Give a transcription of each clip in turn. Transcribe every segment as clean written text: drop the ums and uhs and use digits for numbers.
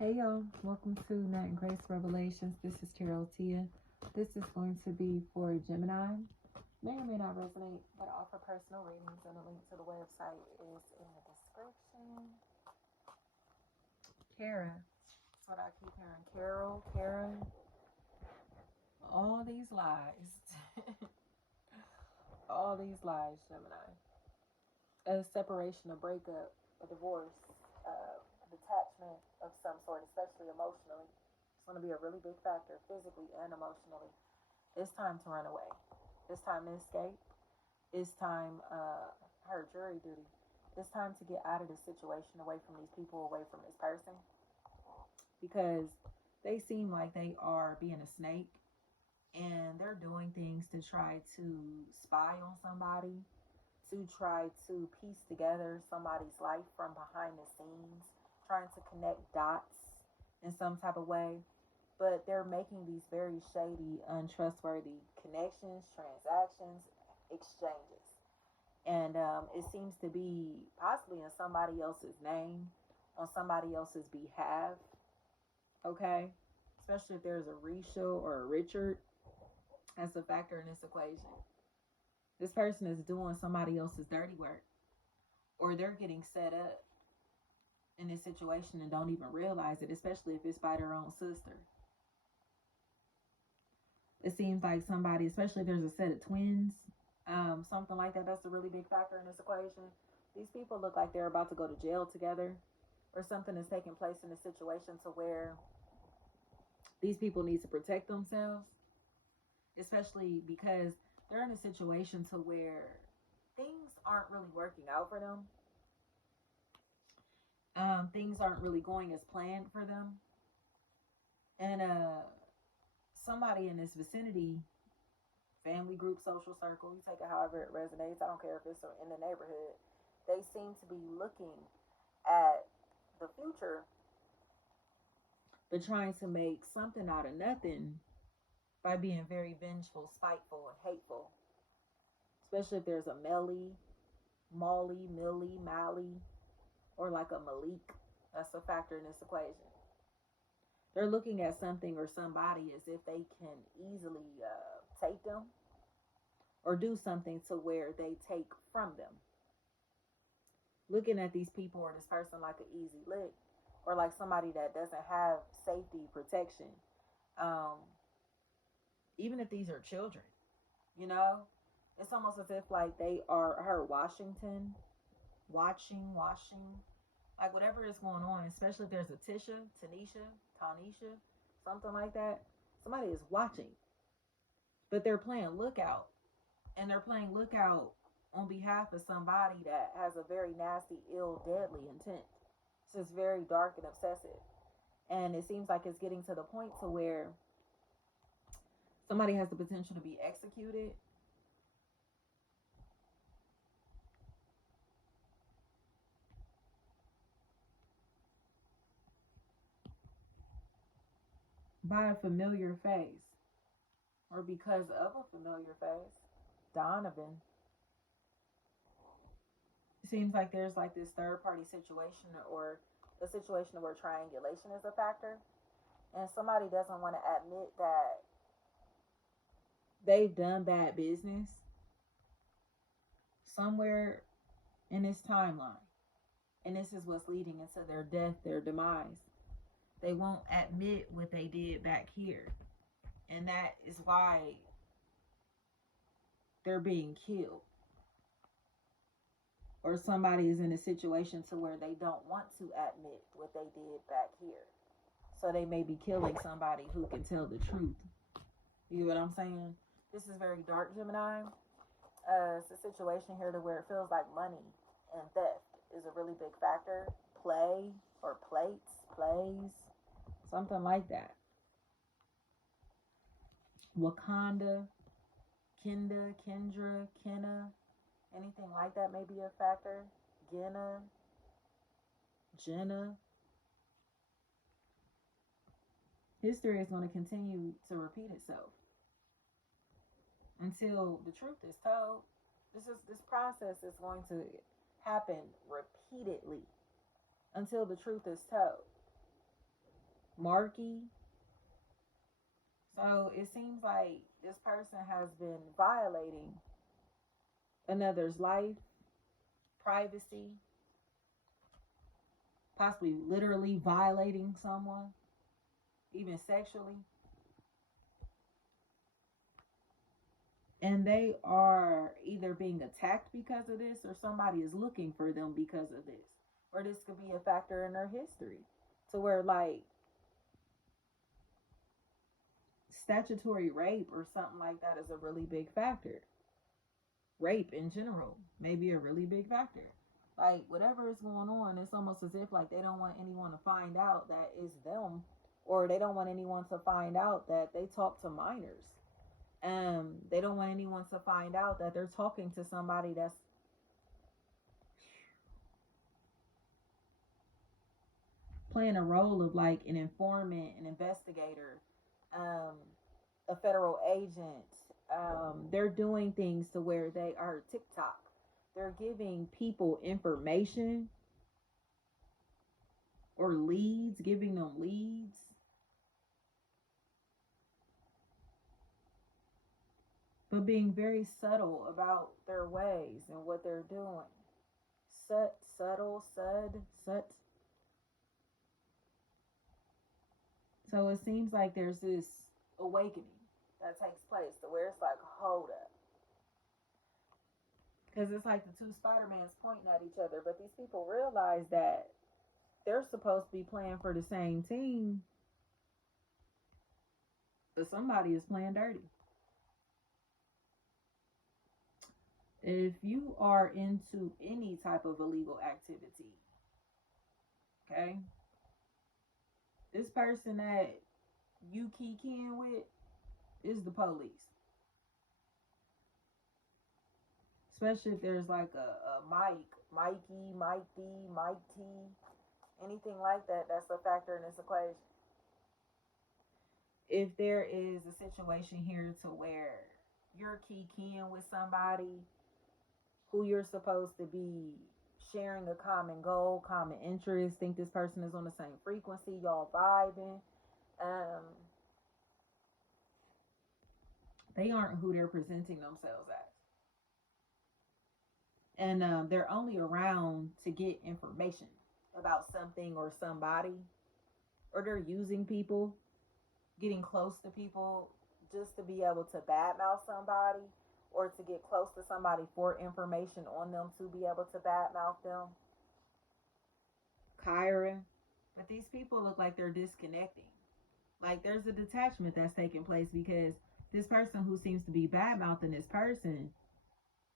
Hey y'all, welcome to Nat and Grace Revelations. This is Tarot Tia. This is going to be for Gemini. May or may not resonate, but I offer personal readings, and the link to the website is in the description. Kara, that's what I keep hearing. Carol, Kara, all these lies. All these lies, Gemini. A separation, a breakup, a divorce, a detachment of some sort, especially emotionally. It's going to be a really big factor, physically and emotionally. It's time to run away. It's time to escape. It's time, her jury duty. It's time to get out of this situation, away from these people, away from this person, because they seem like they are being a snake, and they're doing things to try to spy on somebody, to try to piece together somebody's life from behind the scenes, trying to connect dots in some type of way. But they're making these very shady, untrustworthy connections, transactions, exchanges. And it seems to be possibly in somebody else's name, on somebody else's behalf, okay? Especially if there's a Risha or a Richard as a factor in this equation. This person is doing somebody else's dirty work, or they're getting set up in this situation and don't even realize it, especially if it's by their own sister. It seems like somebody, especially if there's a set of twins, something like that, that's a really big factor in this equation. These people look like they're about to go to jail together, or something is taking place in a situation to where these people need to protect themselves, especially because they're in a situation to where things aren't really working out for them. Things aren't really going as planned for them. And somebody in this vicinity, family group, social circle, you take it however it resonates. I don't care if it's in the neighborhood. They seem to be looking at the future, but trying to make something out of nothing by being very vengeful, spiteful, and hateful. Especially if there's a Melly, Molly, Millie, Mally, or like a Malik. That's a factor in this equation. They're looking at something or somebody as if they can easily take them, or do something to where they take from them. Looking at these people or this person like an easy lick, or like somebody that doesn't have safety, protection. Um, Even if these are children, you know, it's almost as if like they are her Washington, washing, like whatever is going on, especially if there's a Tisha, Tanisha, Tanisha, something like that. Somebody is watching, but they're playing lookout, and they're playing lookout on behalf of somebody that has a very nasty, ill, deadly intent. It's just very dark and obsessive, and it seems like it's getting to the point to where somebody has the potential to be executed. By a familiar face, or because of a familiar face. Donovan. It seems like there's like this third party situation, or a situation where triangulation is a factor, and somebody doesn't want to admit that they've done bad business somewhere in this timeline, and this is what's leading into their death, their demise. They won't admit what they did back here, and that is why they're being killed, or somebody is in a situation to where they don't want to admit what they did back here, so they may be killing somebody who can tell the truth. You know what I'm saying? This is very dark, Gemini. It's a situation here to where it feels like money and theft is a really big factor. Play or plates, plays, something like that. Wakanda, Kenda, Kendra, Kenna, anything like that may be a factor. Genna, Jenna. History is going to continue to repeat itself until the truth is told. This process is going to happen repeatedly until the truth is told. Marky. So it seems like this person has been violating another's life, privacy, possibly literally violating someone, even sexually. And they are either being attacked because of this or somebody is looking for them because of this. Or this could be a factor in their history to where, like, statutory rape or something like that is a really big factor. Rape in general may be a really big factor. Like, whatever is going on, it's almost as if, like, they don't want anyone to find out that it's them, or they don't want anyone to find out that they talk to minors. They don't want anyone to find out that they're talking to somebody that's playing a role of like an informant, an investigator, a federal agent. They're doing things to where they are TikTok. They're giving people information or leads, giving them leads. But being very subtle about their ways and what they're doing. Subtle, sut. So it seems like there's this awakening that takes place to where it's like, hold up. Because it's like the two Spider-Mans pointing at each other, but these people realize that they're supposed to be playing for the same team, but somebody is playing dirty. If you are into any type of illegal activity, okay, this person that you kikiing with is the police. Especially if there's like a Mikey, Mike D, Mike T, anything like that, that's a factor in this equation. If there is a situation here to where you're kikiing with somebody who you're supposed to be sharing a common goal, common interest, think this person is on the same frequency, y'all vibing, they aren't who they're presenting themselves as. And they're only around to get information about something or somebody, or they're using people, getting close to people just to be able to badmouth somebody, or to get close to somebody for information on them to be able to badmouth them. Kyra. But these people look like they're disconnecting. Like there's a detachment that's taking place because this person who seems to be badmouthing this person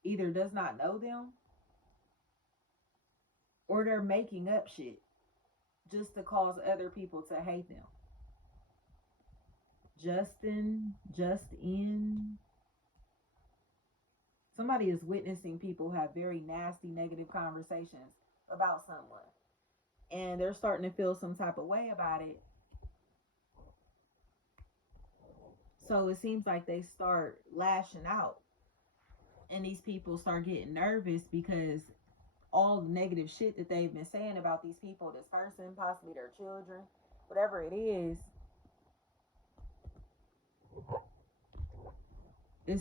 either does not know them or they're making up shit just to cause other people to hate them. Justin. Somebody is witnessing people have very nasty, negative conversations about someone. And they're starting to feel some type of way about it. So it seems like they start lashing out. And these people start getting nervous because all the negative shit that they've been saying about these people, this person, possibly their children, whatever it is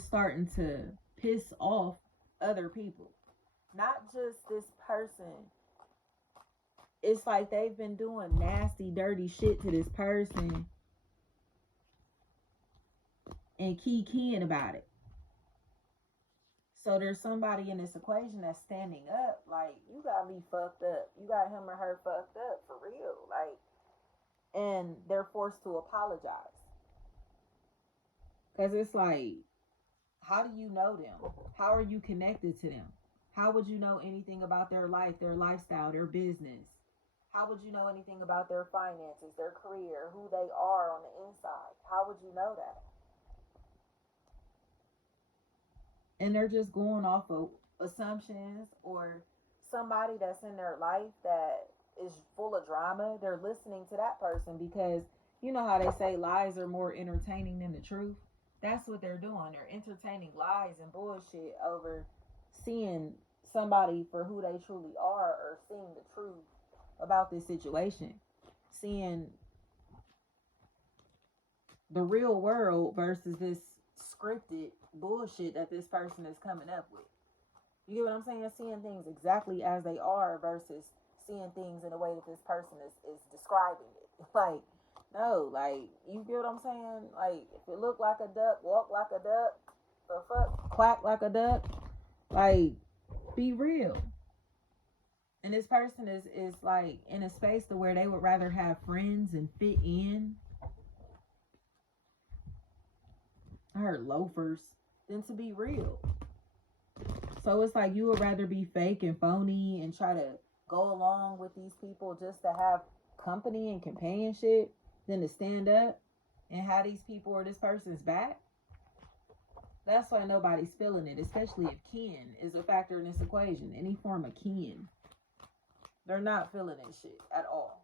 starting to piss off other people. Not just this person. It's like they've been doing nasty, dirty shit to this person and keying about it. So there's somebody in this equation that's standing up, like, you got me fucked up. You got him or her fucked up for real. Like, and they're forced to apologize. Because it's like, how do you know them? How are you connected to them? How would you know anything about their life, their lifestyle, their business? How would you know anything about their finances, their career, who they are on the inside? How would you know that? And they're just going off of assumptions, or somebody that's in their life that is full of drama. They're listening to that person because you know how they say lies are more entertaining than the truth. That's what they're doing. They're entertaining lies and bullshit over seeing somebody for who they truly are, or seeing the truth about this situation, seeing the real world versus this scripted bullshit that this person is coming up with. You get what I'm saying? Seeing things exactly as they are versus seeing things in a way that this person is describing it. Like, no, like, you get what I'm saying? Like, if it look like a duck, walk like a duck, the fuck, quack like a duck, like, be real. And this person is like in a space to where they would rather have friends and fit in. I heard loafers than to be real. So it's like you would rather be fake and phony and try to go along with these people just to have company and companionship than to stand up and have these people or this person's back. That's why nobody's feeling it, especially if kin is a factor in this equation. Any form of kin. They're not feeling this shit at all.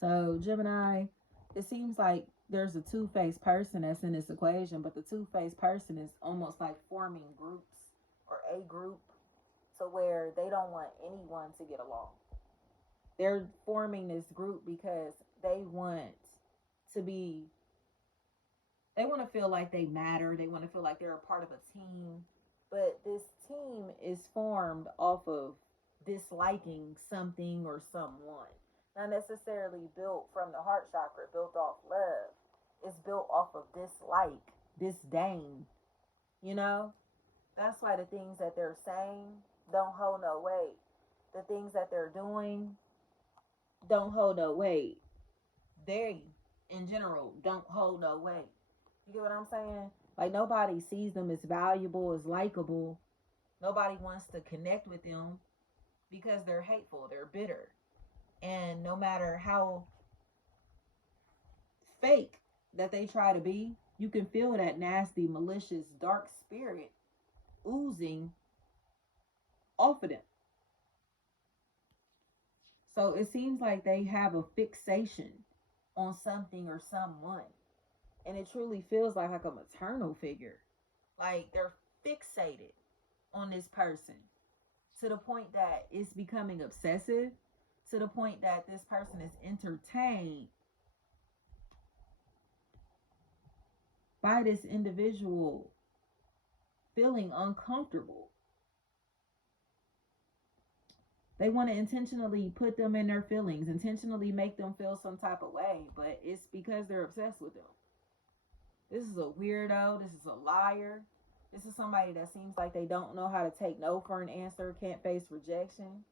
So, Gemini, it seems like there's a two-faced person that's in this equation, but the two-faced person is almost like forming groups or a group to where they don't want anyone to get along. They're forming this group because they want to feel like they matter. They want to feel like they're a part of a team. But this team is formed off of disliking something or someone. Not necessarily built from the heart chakra, built off love. It's built off of dislike, disdain. You know? That's why the things that they're saying don't hold no weight. The things that they're doing don't hold no weight. They, in general, don't hold no weight. You get what I'm saying? Like, nobody sees them as valuable, as likable. Nobody wants to connect with them because they're hateful, they're bitter. And no matter how fake that they try to be, you can feel that nasty, malicious, dark spirit oozing off of them. So it seems like they have a fixation on something or someone. And it truly feels like a maternal figure. Like they're fixated on this person to the point that it's becoming obsessive, to the point that this person is entertained by this individual feeling uncomfortable. They want to intentionally put them in their feelings, intentionally make them feel some type of way, but it's because they're obsessed with them. This is a weirdo. This is a liar. This is somebody that seems like they don't know how to take no for an answer, can't face rejection.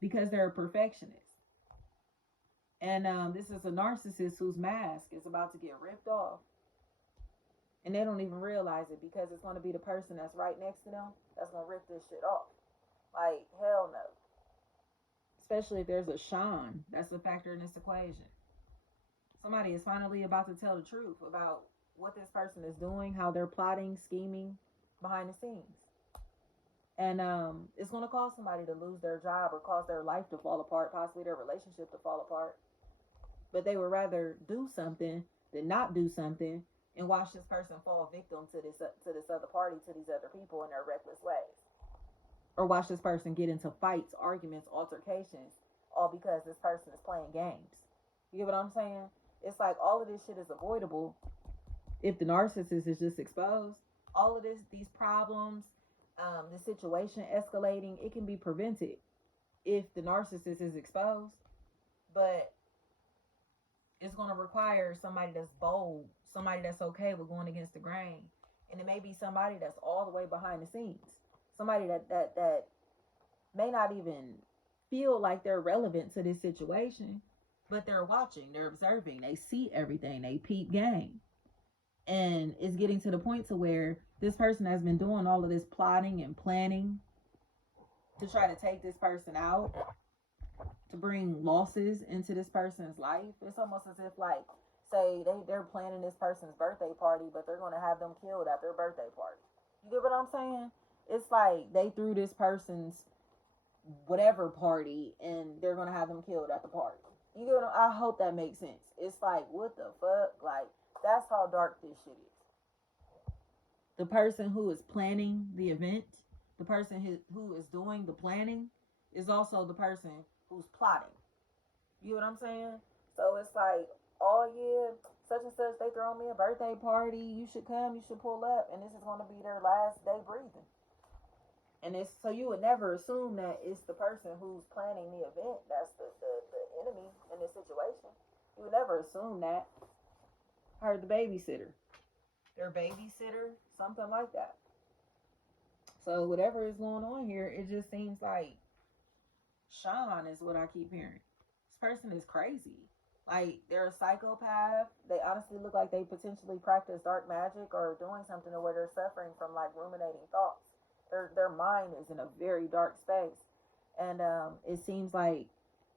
Because they're a perfectionist. And this is a narcissist whose mask is about to get ripped off. And they don't even realize it because it's going to be the person that's right next to them that's going to rip this shit off. Like, hell no. Especially if there's a Sean. That's a factor in this equation. Somebody is finally about to tell the truth about what this person is doing, how they're plotting, scheming behind the scenes. And it's going to cause somebody to lose their job or cause their life to fall apart, possibly their relationship to fall apart. But they would rather do something than not do something and watch this person fall victim to this other party, to these other people in their reckless ways. Or watch this person get into fights, arguments, altercations, all because this person is playing games. You get what I'm saying? It's like all of this shit is avoidable if the narcissist is just exposed. All of these problems, the situation escalating, it can be prevented if the narcissist is exposed. But it's going to require somebody that's bold, somebody that's okay with going against the grain. And it may be somebody that's all the way behind the scenes. Somebody that may not even feel like they're relevant to this situation, but they're watching, they're observing, they see everything, they peep game. And it's getting to the point to where this person has been doing all of this plotting and planning to try to take this person out, to bring losses into this person's life. It's almost as if, like, say they're planning this person's birthday party, but they're going to have them killed at their birthday party. You get what I'm saying? It's like they threw this person's whatever party and they're going to have them killed at the party. You get what I hope that makes sense. It's like, what the fuck? Like, that's how dark this shit is. The person who is planning the event, the person who is doing the planning, is also the person who's plotting. You know what I'm saying? So it's like, oh yeah, such and such, they throw me a birthday party. You should come. You should pull up, and this is going to be their last day breathing. And it's so you would never assume that it's the person who's planning the event that's the enemy in this situation. You would never assume that. Her the babysitter, their babysitter, something like that. So whatever is going on here, it just seems like Sean is what I keep hearing. This person is crazy. Like, they're a psychopath. They honestly look like they potentially practice dark magic or doing something to where they're suffering from like ruminating thoughts. Their mind is in a very dark space. And it seems like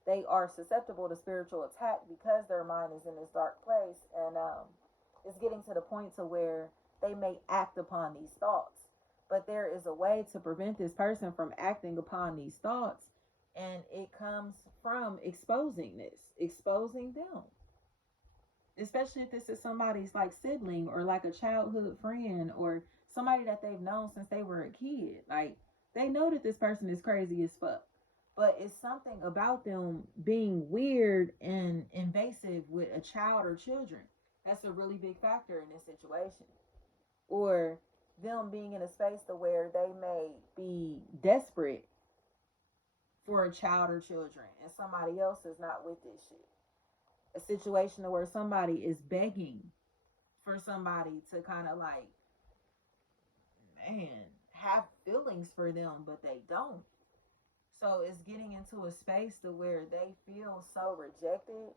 they are susceptible to spiritual attack because their mind is in this dark place. And it's getting to the point to where they may act upon these thoughts. But there is a way to prevent this person from acting upon these thoughts. And it comes from exposing them. Especially if this is somebody's like sibling or like a childhood friend or somebody that they've known since they were a kid. Like, they know that this person is crazy as fuck. But it's something about them being weird and invasive with a child or children. That's a really big factor in this situation. Or them being in a space to where they may be desperate for a child or children and somebody else is not with this shit. A situation where somebody is begging for somebody to kind of like, man, have feelings for them, but they don't. So it's getting into a space to where they feel so rejected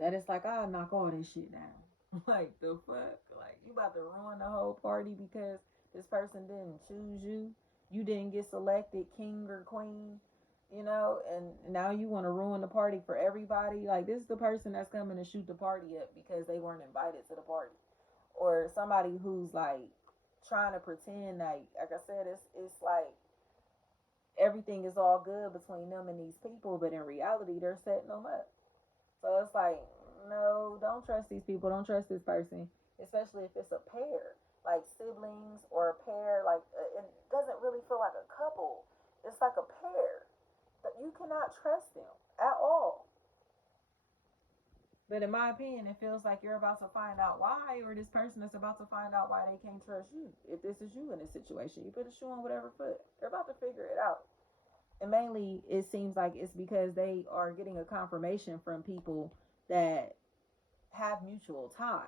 that it's like, I'll knock all this shit down. Like, the fuck? Like, you about to ruin the whole party because this person didn't choose you. You didn't get selected king or queen, you know, and now you want to ruin the party for everybody. Like, this is the person that's coming to shoot the party up because they weren't invited to the party. Or somebody who's like trying to pretend like I said, it's like everything is all good between them and these people, but in reality they're setting them up. So it's like, no, don't trust these people, don't trust this person, especially if it's a pair, like siblings or a pair. Like, it doesn't really feel like a couple, it's like a pair that you cannot trust them at all. But in my opinion, it feels like you're about to find out why, or this person is about to find out why they can't trust you. If this is you in this situation, you put a shoe on whatever foot. They're about to figure it out. And mainly, it seems like it's because they are getting a confirmation from people that have mutual ties.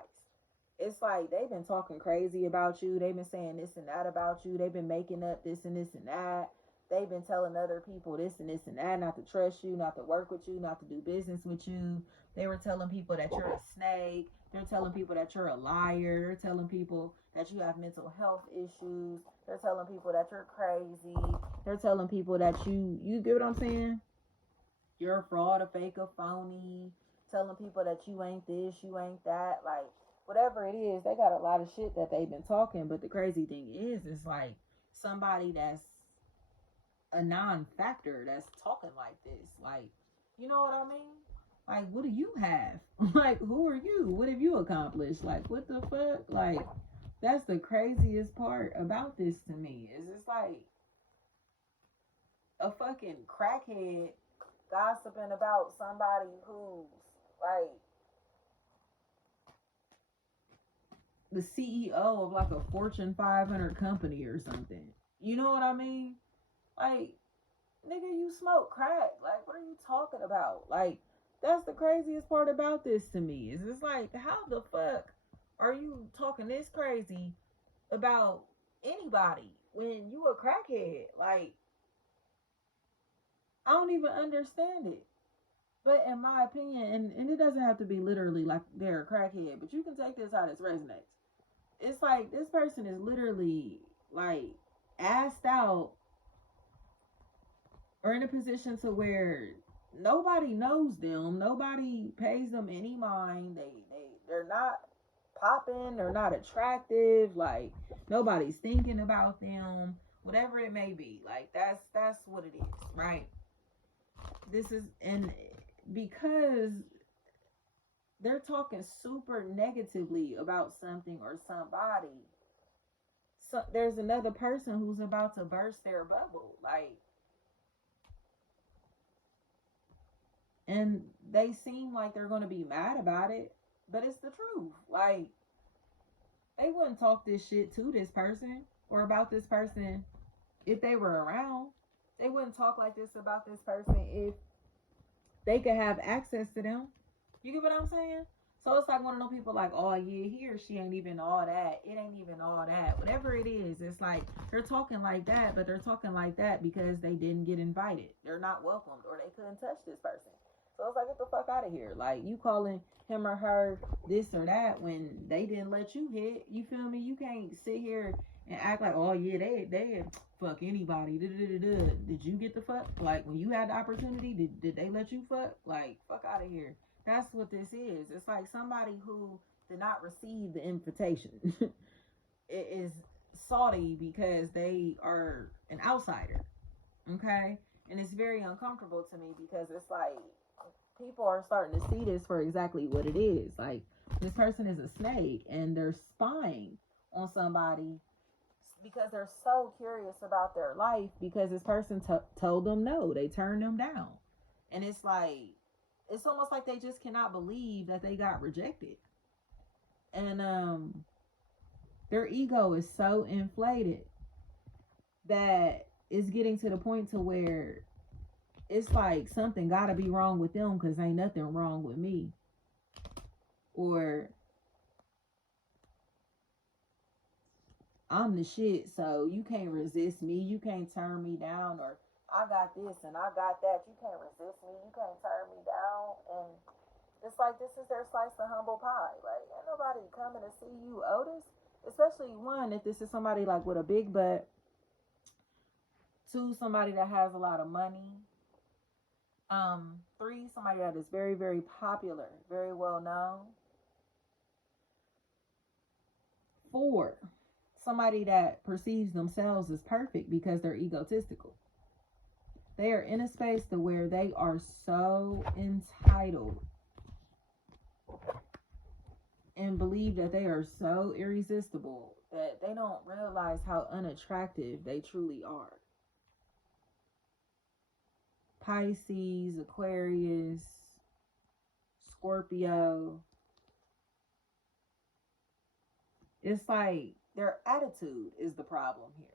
It's like they've been talking crazy about you. They've been saying this and that about you. They've been making up this and this and that. They've been telling other people this and this and that, not to trust you, not to work with you, not to do business with you. They were telling people that you're a snake. They're telling people that you're a liar. They're telling people that you have mental health issues. They're telling people that you're crazy. They're telling people that you get what I'm saying? You're a fraud, a fake, a phony. Telling people that you ain't this, you ain't that. Like, whatever it is, they got a lot of shit that they've been talking. But the crazy thing is, it's like somebody that's a non-factor that's talking like this. Like, you know what I mean? Like, what do you have? Like, who are you? What have you accomplished? Like, what the fuck? Like, that's the craziest part about this to me. Is it's like a fucking crackhead gossiping about somebody who's like the CEO of like a Fortune 500 company or something. You know what I mean? Like, nigga, you smoke crack. Like, what are you talking about? Like, that's the craziest part about this to me. Is it's like, how the fuck are you talking this crazy about anybody when you a crackhead? Like, I don't even understand it. But in my opinion, and it doesn't have to be literally like they're a crackhead, but you can take this how this resonates. It's like this person is literally like assed out or in a position to where nobody knows them, nobody pays them any mind. They're not popping, they're not attractive, like nobody's thinking about them, whatever it may be. Like that's what it is, right? This is, and because they're talking super negatively about something or somebody, so there's another person who's about to burst their bubble. Like, And they seem like they're going to be mad about it, but it's the truth. Like, they wouldn't talk this shit to this person or about this person if they were around. They wouldn't talk like this about this person if they could have access to them. You get what I'm saying? So it's like one of those people like, oh yeah, he or she ain't even all that. It ain't even all that. Whatever it is, it's like they're talking like that, but they're talking like that because they didn't get invited. They're not welcomed or they couldn't touch this person. So it's like, get the fuck out of here. Like, you calling him or her this or that when they didn't let you hit. You feel me? You can't sit here and act like, oh yeah, they fuck anybody. Did you get the fuck? Like, when you had the opportunity, did they let you fuck? Like, fuck out of here. That's what this is. It's like somebody who did not receive the invitation. It is salty because they are an outsider. Okay? And it's very uncomfortable to me because it's like people are starting to see this for exactly what it is. Like, this person is a snake and they're spying on somebody because they're so curious about their life because this person told them no. They turned them down. And it's like, it's almost like they just cannot believe that they got rejected. And their ego is so inflated that it's getting to the point to where it's like something gotta be wrong with them because ain't nothing wrong with me. Or I'm the shit, so you can't resist me, you can't turn me down, or I got this and I got that, you can't resist me, you can't turn me down. And it's like this is their slice of humble pie. Like, ain't nobody coming to see you, Otis. Especially one, if this is somebody like with a big butt. Two, somebody that has a lot of money. Three, somebody that is very, very popular, very well known. Four, somebody that perceives themselves as perfect because they're egotistical. They are in a space to where they are so entitled and believe that they are so irresistible that they don't realize how unattractive they truly are. Pisces, Aquarius, Scorpio. It's like their attitude is the problem here.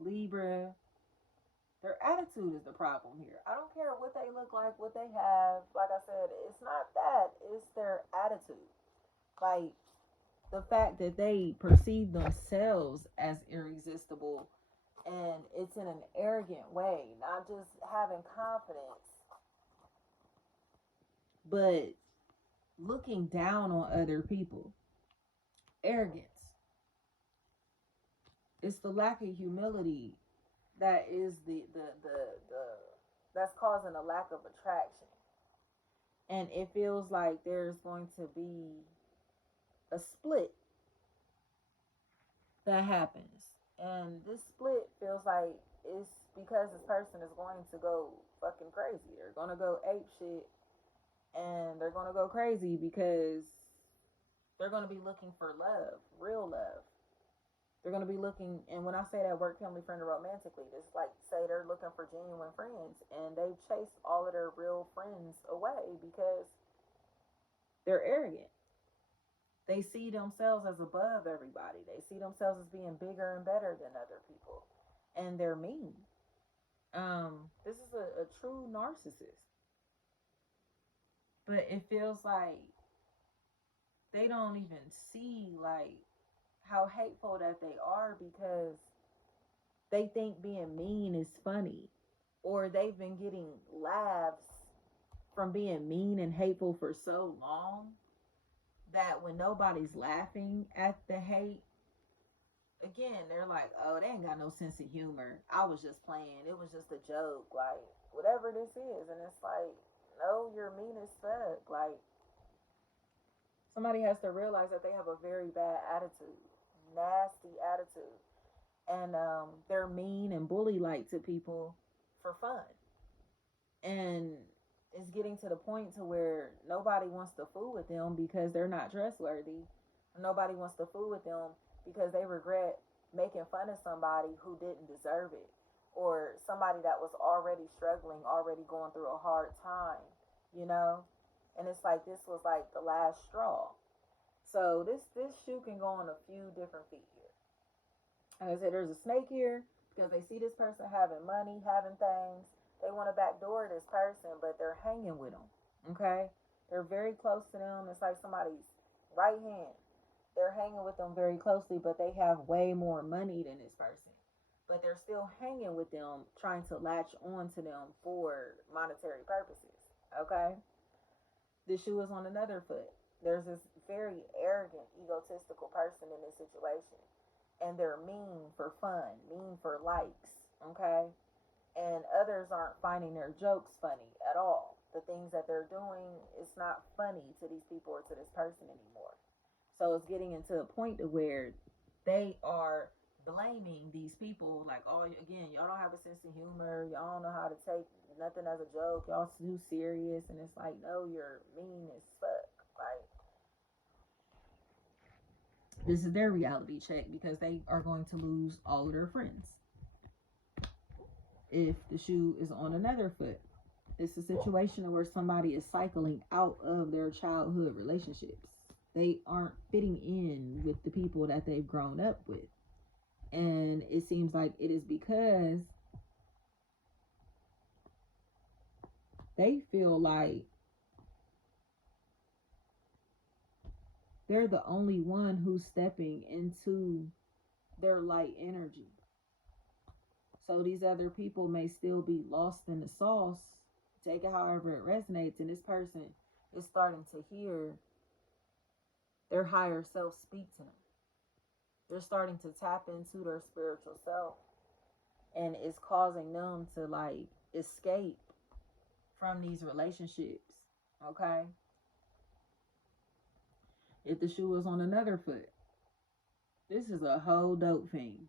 Libra, their attitude is the problem here. I don't care what they look like, what they have. Like I said, it's not that, it's their attitude. Like, the fact that they perceive themselves as irresistible, and it's in an arrogant way, not just having confidence, but looking down on other people. Arrogance. It's the lack of humility that is the that's causing a lack of attraction. And it feels like there's going to be a split that happens. And this split feels like it's because this person is going to go fucking crazy. They're going to go ape shit. And they're going to go crazy because they're going to be looking for love, real love. They're going to be looking, and when I say that work, family, friend, or romantically, it's like, say they're looking for genuine friends, and they've chased all of their real friends away because they're arrogant. They see themselves as above everybody. They see themselves as being bigger and better than other people, and they're mean. This is a true narcissist, but it feels like they don't even see like how hateful that they are because they think being mean is funny, or they've been getting laughs from being mean and hateful for so long that when nobody's laughing at the hate, again, they're like, oh, they ain't got no sense of humor. I was just playing. It was just a joke. Like, whatever this is. And it's like, no, you're mean as fuck. Like, somebody has to realize that they have a very bad attitude. Nasty attitude. And they're mean and bully like to people for fun. And it's getting to the point to where nobody wants to fool with them because they're not trustworthy. Nobody wants to fool with them because they regret making fun of somebody who didn't deserve it, or somebody somebody that was already struggling, already going through a hard time, you know? And it's like this was like the last straw. So this shoe can go on a few different feet here. Like I said, there's a snake here because they see this person having money, having things. They want to backdoor this person, but they're hanging with them. Okay? They're very close to them. It's like somebody's right hand. They're hanging with them very closely, but they have way more money than this person. But they're still hanging with them, trying to latch on to them for monetary purposes. Okay? The shoe is on another foot. There's this very arrogant, egotistical person in this situation. And they're mean for fun, mean for likes. Okay? And others aren't finding their jokes funny at all. The things that they're doing, it's not funny to these people or to this person anymore. So it's getting into a point to where they are blaming these people like, oh, again, y'all don't have a sense of humor. Y'all don't know how to take nothing as a joke. Y'all too serious. And it's like, no, you're mean as fuck. Like, this is their reality check because they are going to lose all of their friends. If the shoe is on another foot, it's a situation where somebody is cycling out of their childhood relationships. They aren't fitting in with the people that they've grown up with. And it seems like it is because they feel like they're the only one who's stepping into their light energy. So these other people may still be lost in the sauce. Take it however it resonates. And this person is starting to hear their higher self speak to them. They're starting to tap into their spiritual self. And it's causing them to like escape from these relationships. Okay? If the shoe is on another foot, this is a whole dope fiend.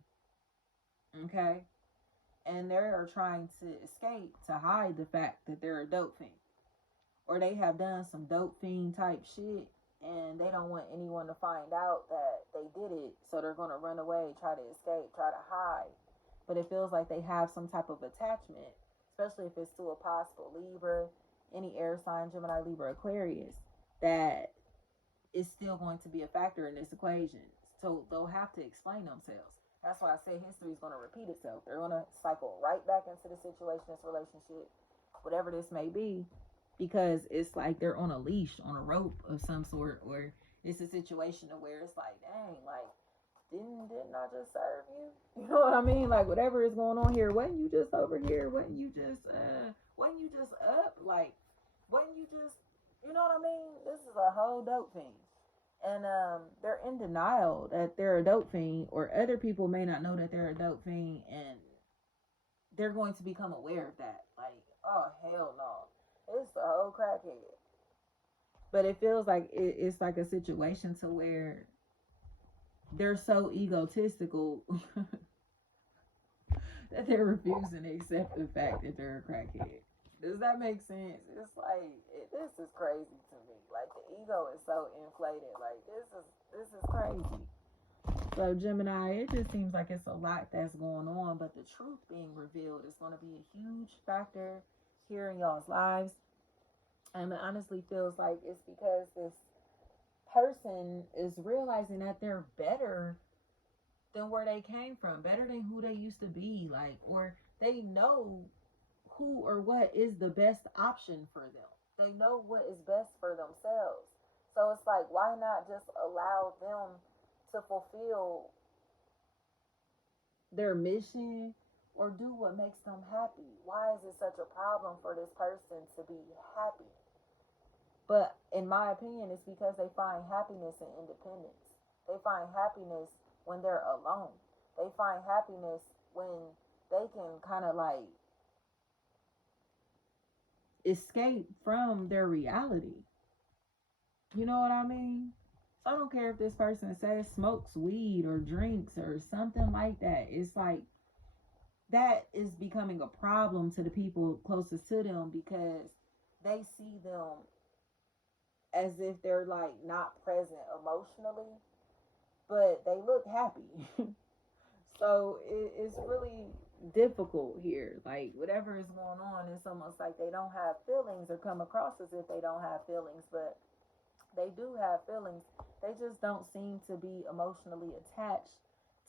Okay? And they are trying to escape to hide the fact that they're a dope fiend. Or they have done some dope fiend type shit and they don't want anyone to find out that they did it. So they're going to run away, try to escape, try to hide. But it feels like they have some type of attachment, especially if it's to a possible Libra, any air sign, Gemini, Libra, Aquarius, that is still going to be a factor in this equation. So they'll have to explain themselves. That's why I say history is going to repeat itself. They're going to cycle right back into the situation, this relationship, whatever this may be, because it's like they're on a leash, on a rope of some sort, or it's a situation where it's like, dang, like, didn't I just serve you? You know what I mean? Like, whatever is going on here, wasn't you just over here? Wasn't you just up? Like, wasn't you just, you know what I mean? This is a whole dope thing. And they're in denial that they're a dope fiend, or other people may not know that they're a dope fiend, and they're going to become aware of that. Like, oh, hell no. It's the whole crackhead. But it feels like it's like a situation to where they're so egotistical that they're refusing to accept the fact that they're a crackhead. Does that make sense? It's like, this is crazy to me. Like, the ego is so inflated. Like, this is crazy. So, Gemini, it just seems like it's a lot that's going on, but the truth being revealed is going to be a huge factor here in y'all's lives. And it honestly feels like it's because this person is realizing that they're better than where they came from, better than who they used to be, like, or they know who or what is the best option for them. They know what is best for themselves. So it's like, why not just allow them to fulfill their mission or do what makes them happy? Why is it such a problem for this person to be happy? But in my opinion, it's because they find happiness in independence. They find happiness when they're alone. They find happiness when they can kind of like escape from their reality. You know what I mean? So I don't care if this person says smokes weed or drinks or something like that. It's like that is becoming a problem to the people closest to them because they see them as if they're like not present emotionally, but they look happy. So it's really, difficult here. Like whatever is going on, it's almost like they don't have feelings or come across as if they don't have feelings, but they do have feelings. They just don't seem to be emotionally attached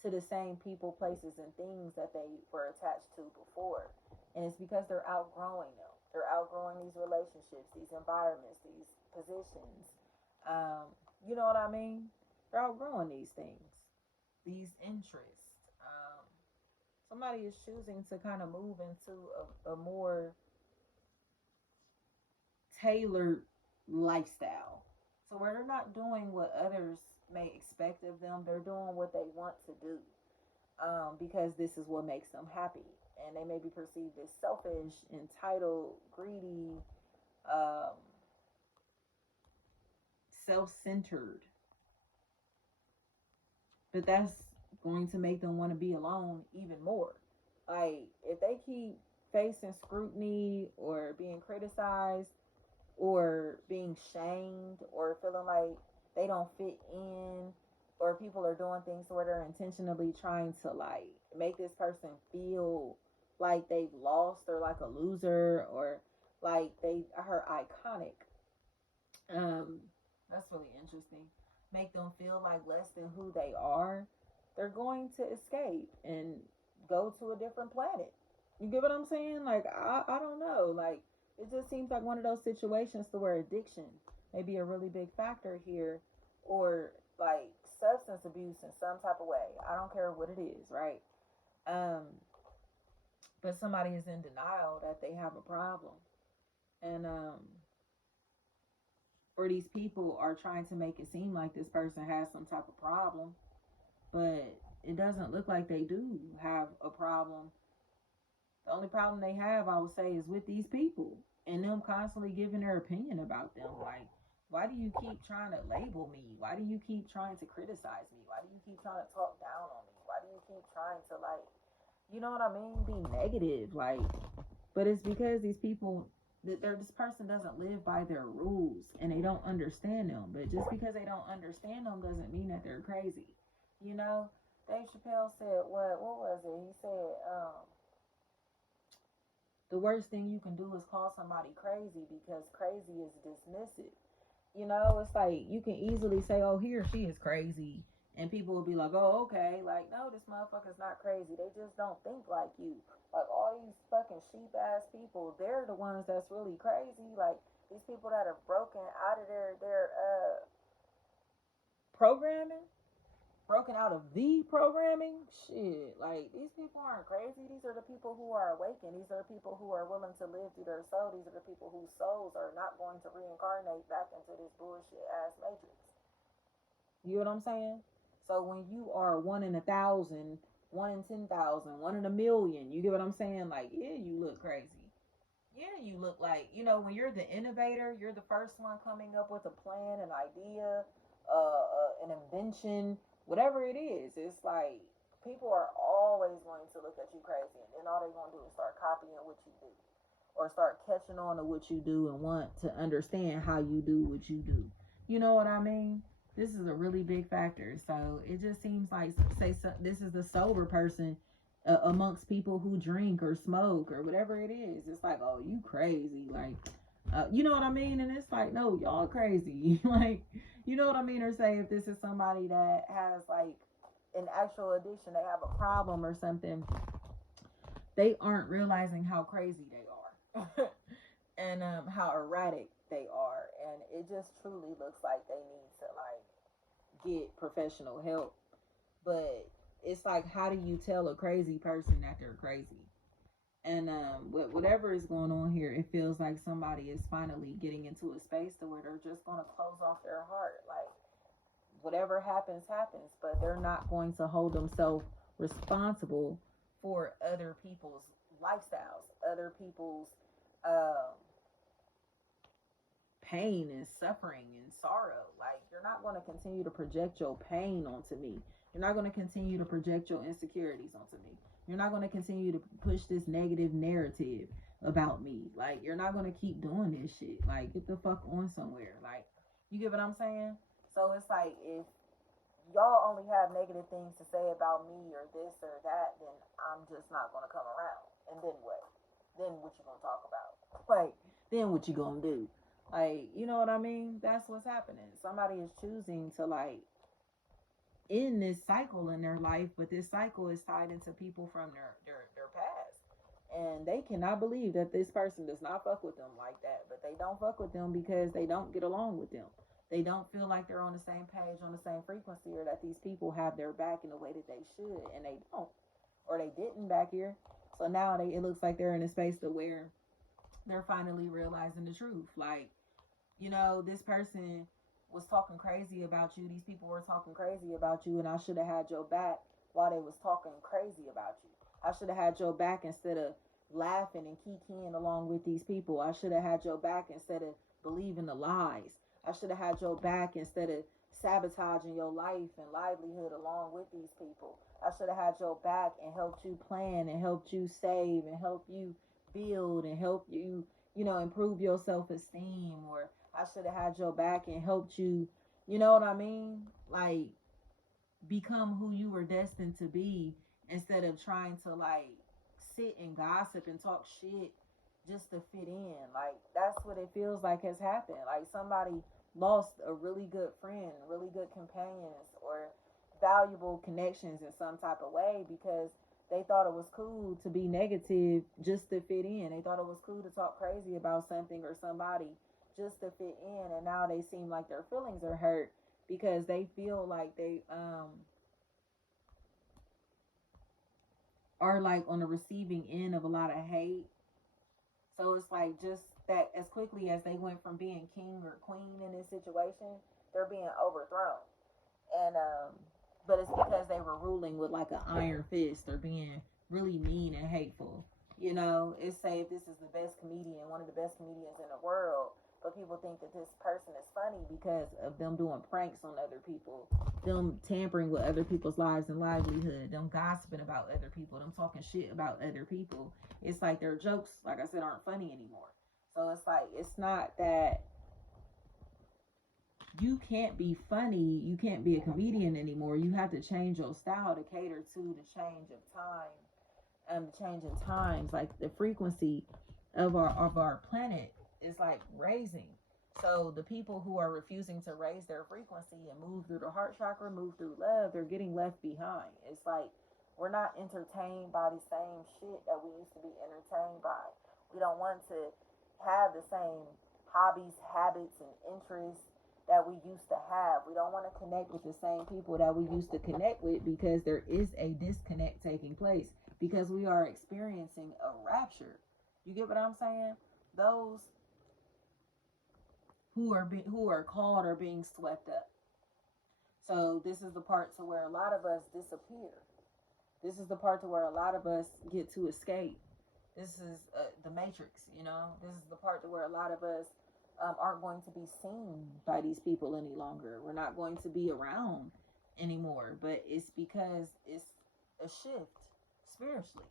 to the same people, places, and things that they were attached to before. And it's because they're outgrowing them. They're outgrowing these relationships, these environments, these positions. Um, you know what I mean? They're outgrowing these things, these interests. Somebody is choosing to kind of move into a more tailored lifestyle. So where they're not doing what others may expect of them, they're doing what they want to do, because this is what makes them happy. And they may be perceived as selfish, entitled, greedy, um, self-centered. But that's going to make them want to be alone even more. Like if they keep facing scrutiny or being criticized or being shamed or feeling like they don't fit in, or people are doing things where they're intentionally trying to like make this person feel like they've lost or like a loser, or like they are iconic. um that's really interesting. Make them feel like less than who they are. They're going to escape and go to a different planet. You get what I'm saying? Like I don't know. Like it just seems like one of those situations to where addiction may be a really big factor here, or like substance abuse in some type of way. I don't care what it is, right? Um, but somebody is in denial that they have a problem, and or these people are trying to make it seem like this person has some type of problem, but it doesn't look like they do have a problem. The only problem they have, I would say, is with these people and them constantly giving their opinion about them. Like, why do you keep trying to label me? Why do you keep trying to criticize me? Why do you keep trying to talk down on me? Why do you keep trying to, like, you know what I mean? Be negative. Like, but it's because these people, this person doesn't live by their rules and they don't understand them. But just because they don't understand them doesn't mean that they're crazy. You know, Dave Chappelle said, what was it? He said, the worst thing you can do is call somebody crazy, because crazy is dismissive. You know, it's like you can easily say, oh, he or she is crazy. And people will be like, oh, okay. Like, no, this motherfucker's not crazy. They just don't think like you. Like, all these fucking sheep ass people, they're the ones that's really crazy. Like, these people that are broken out of their programming, broken out of the programming, shit, like these people aren't crazy. These are the people who are awakened. These are the people who are willing to live through their soul. These are the people whose souls are not going to reincarnate back into this bullshit ass matrix. You know what I'm saying? So when you are 1 in 1,000, 1 in 10,000, 1 in 1,000,000, you get what I'm saying? Like, yeah, you look crazy. Yeah, you look like, when you're the innovator, you're the first one coming up with a plan, an idea, an invention, whatever it is. It's like people are always going to look at you crazy, and then all they're going to do is start copying what you do, or start catching on to what you do and want to understand how you do what you do. You know what I mean? This is a really big factor. So it just seems like, say, this is the sober person amongst people who drink or smoke or whatever it is. It's like, oh, you crazy. Like, you know what I mean? And it's like, no, y'all crazy. Like, you know what I mean? Or say if this is somebody that has like an actual addiction, they have a problem or something, they aren't realizing how crazy they are. And how erratic they are. And it just truly looks like they need to like get professional help. But it's like, how do you tell a crazy person that they're crazy? And whatever is going on here, it feels like somebody is finally getting into a space to where they're just going to close off their heart. Like, whatever happens, happens. But they're not going to hold themselves responsible for other people's lifestyles, other people's um, pain and suffering and sorrow. Like, you're not going to continue to project your pain onto me. You're not going to continue to project your insecurities onto me. You're not going to continue to push this negative narrative about me. Like, you're not going to keep doing this shit. Like, get the fuck on somewhere. Like, you get what I'm saying? So it's like, if y'all only have negative things to say about me or this or that, then I'm just not gonna come around. And then what? Then what you gonna talk about? Like, then what you gonna do? Like, you know what I mean? That's what's happening. Somebody is choosing to like end this cycle in their life, but this cycle is tied into people from their past. And they cannot believe that this person does not fuck with them like that. But they don't fuck with them because they don't get along with them. They don't feel like they're on the same page, on the same frequency, or that these people have their back in the way that they should, and they don't, or they didn't back here. So now it looks like they're in a space to where they're finally realizing the truth. Like, this person was talking crazy about you. These people were talking crazy about you, and I should have had your back while they was talking crazy about you. I should have had your back instead of laughing and kikiing along with these people. I should have had your back instead of believing the lies. I should have had your back instead of sabotaging your life and livelihood along with these people. I should have had your back and helped you plan and helped you save and help you build and help you, improve your self-esteem. Or I should have had your back and helped you, you know what I mean? Like, become who you were destined to be, instead of trying to like sit and gossip and talk shit just to fit in. Like, that's what it feels like has happened. Like, somebody lost a really good friend, really good companions, or valuable connections in some type of way because they thought it was cool to be negative just to fit in. They thought it was cool to talk crazy about something or somebody just to fit in, and now they seem like their feelings are hurt because they feel like they are like on the receiving end of a lot of hate. So it's like, just that as quickly as they went from being king or queen in this situation, they're being overthrown. And but it's because they were ruling with like an iron fist or being really mean and hateful. It's say if this is the best comedian, one of the best comedians in the world, but people think that this person is funny because of them doing pranks on other people, them tampering with other people's lives and livelihood, them gossiping about other people, them talking shit about other people. It's like their jokes, like I said, aren't funny anymore. So it's like, it's not that you can't be funny, you can't be a comedian anymore. You have to change your style to cater to the change of time and the change in times. Like, the frequency of our planet is like raising. So the people who are refusing to raise their frequency and move through the heart chakra, move through love, they're getting left behind. It's like, we're not entertained by the same shit that we used to be entertained by. We don't want to have the same hobbies, habits, and interests that we used to have. We don't want to connect with the same people that we used to connect with because there is a disconnect taking place because we are experiencing a rapture. You get what I'm saying? Those who are called are being swept up. So this is the part to where a lot of us disappear. This is the part to where a lot of us get to escape. This is the matrix. This is the part to where a lot of us aren't going to be seen by these people any longer. We're not going to be around anymore. But it's because it's a shift spiritually.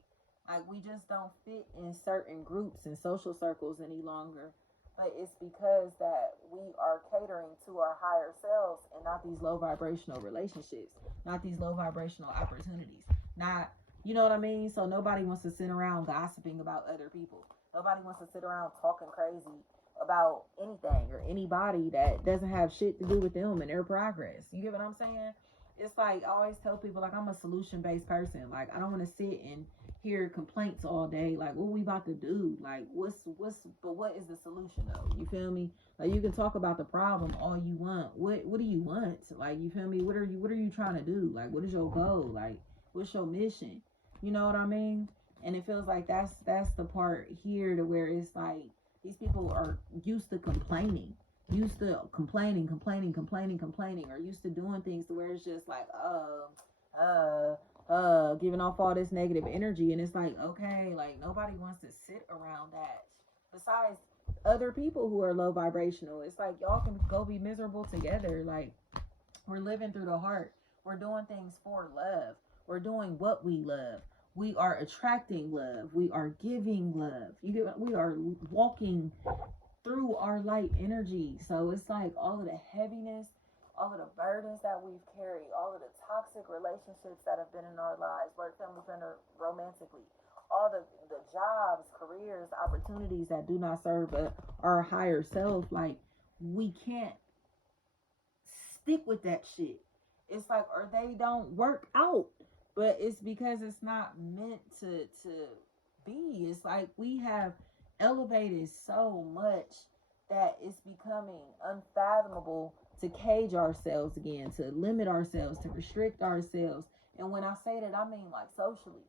Like, we just don't fit in certain groups and social circles any longer. But it's because that we are catering to our higher selves and not these low vibrational relationships, not these low vibrational opportunities, not, you know what I mean? So nobody wants to sit around gossiping about other people. Nobody wants to sit around talking crazy about anything or anybody that doesn't have shit to do with them and their progress. You get what I'm saying? It's like, I always tell people, like, I'm a solution-based person. Like, I don't want to sit and hear complaints all day. Like, what we about to do? Like, but what is the solution though? You feel me? Like, you can talk about the problem all you want. What do you want? Like, you feel me? What are you trying to do? Like, what is your goal? Like, what's your mission? You know what I mean? And it feels like that's the part here to where it's like, these people are used to complaining, or used to doing things to where it's just like, giving off all this negative energy. And it's like, okay, like, nobody wants to sit around that. Besides other people who are low vibrational, it's like, y'all can go be miserable together. Like, we're living through the heart. We're doing things for love. We're doing what we love. We are attracting love. We are giving love. We are walking through our light energy. So it's like all of the heaviness all of the burdens that we've carried, all of the toxic relationships that have been in our lives, work, family, friend, or romantically, all the jobs, careers, opportunities that do not serve our higher self, like, we can't stick with that shit. It's like, or they don't work out, but it's because it's not meant to be. It's like we have elevated so much that it's becoming unfathomable to cage ourselves again, to limit ourselves, to restrict ourselves. And when I say that, I mean like socially,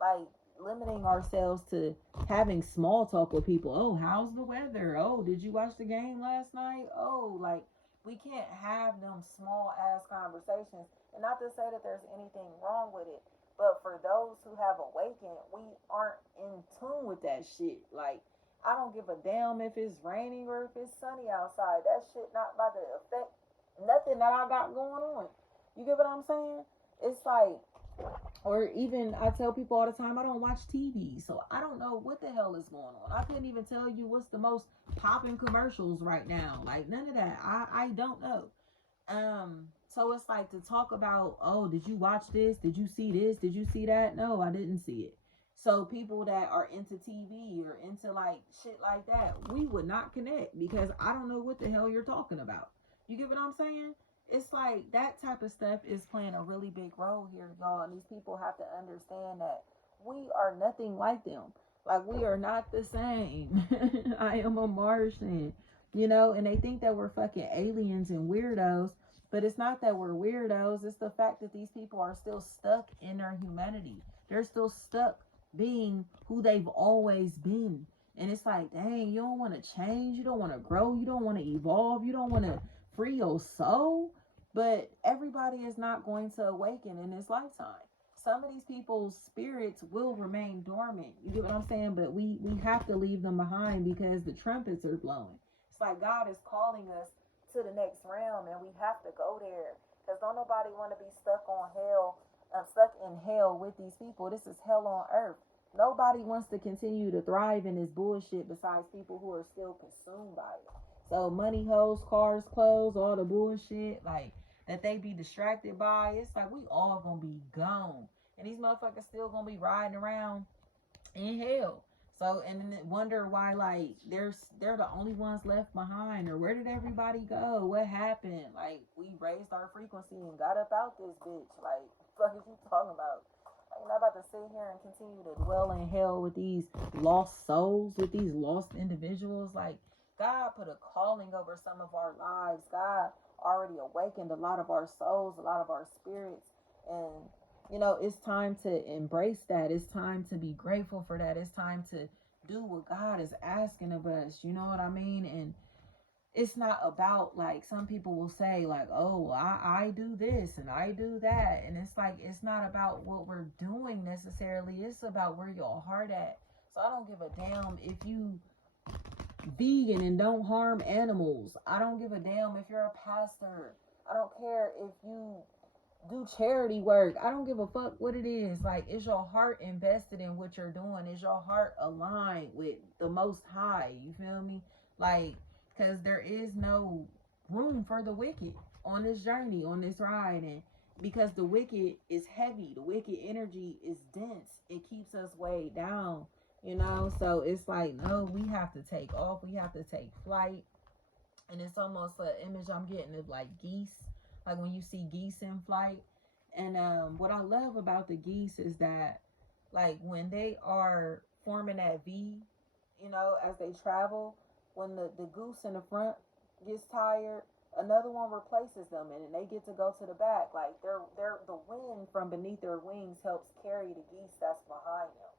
like limiting ourselves to having small talk with people. Oh, how's the weather? Oh, did you watch the game last night? Oh, like, we can't have them small ass conversations. And not to say that there's anything wrong with it, but for those who have awakened, we aren't in tune with that shit. Like, I don't give a damn if it's raining or if it's sunny outside. That shit not about to affect nothing that I got going on. You get what I'm saying? It's like, or even I tell people all the time, I don't watch TV, so I don't know what the hell is going on. I couldn't even tell you what's the most popping commercials right now. Like, none of that. I don't know. So it's like, to talk about, oh, did you watch this? Did you see this? Did you see that? No, I didn't see it. So people that are into TV or into like shit like that, we would not connect because I don't know what the hell you're talking about. You get what I'm saying? It's like that type of stuff is playing a really big role here, y'all. And these people have to understand that we are nothing like them. Like, we are not the same. I am a Martian, you know, and they think that we're fucking aliens and weirdos. But it's not that we're weirdos. It's the fact that these people are still stuck in their humanity. They're still stuck being who they've always been. And it's like, dang, you don't want to change. You don't want to grow. You don't want to evolve. You don't want to free your soul. But everybody is not going to awaken in this lifetime. Some of these people's spirits will remain dormant. You get what I'm saying? But we have to leave them behind because the trumpets are blowing. It's like God is calling us to the next realm, and we have to go there. Because don't nobody want to be stuck on hell, stuck in hell with these people. This is hell on earth. Nobody wants to continue to thrive in this bullshit besides people who are still consumed by it. So money, hoes, cars, clothes, all the bullshit, like, that they be distracted by, it's like we all gonna be gone. And these motherfuckers still gonna be riding around in hell. So, and then wonder why, like, they're the only ones left behind, or where did everybody go? What happened? Like, we raised our frequency and got up out this bitch. Like, what the fuck is you talking about? I'm not about to sit here and continue to dwell in hell with these lost souls, with these lost individuals. Like, God put a calling over some of our lives. God already awakened a lot of our souls, a lot of our spirits. And, you know, it's time to embrace that. It's time to be grateful for that. It's time to do what God is asking of us. You know what I mean? And it's not about, like, some people will say, like, oh, I do this and I do that. And it's like, it's not about what we're doing necessarily. It's about where your heart at. So I don't give a damn if you vegan and don't harm animals. I don't give a damn if you're a pastor. I don't care if you do charity work. I don't give a fuck what it is. Like, is your heart invested in what you're doing? Is your heart aligned with the Most High? You feel me? Like, because there is no room for the wicked on this journey, on this ride. And because the wicked is heavy, the wicked energy is dense, it keeps us way down. You know, so it's like, no, we have to take off. We have to take flight. And it's almost an image I'm getting of like geese, like when you see geese in flight. And what I love about the geese is that, like, when they are forming that V, you know, as they travel, when the goose in the front gets tired, another one replaces them, and they get to go to the back. Like, they're the wind from beneath their wings helps carry the geese that's behind them.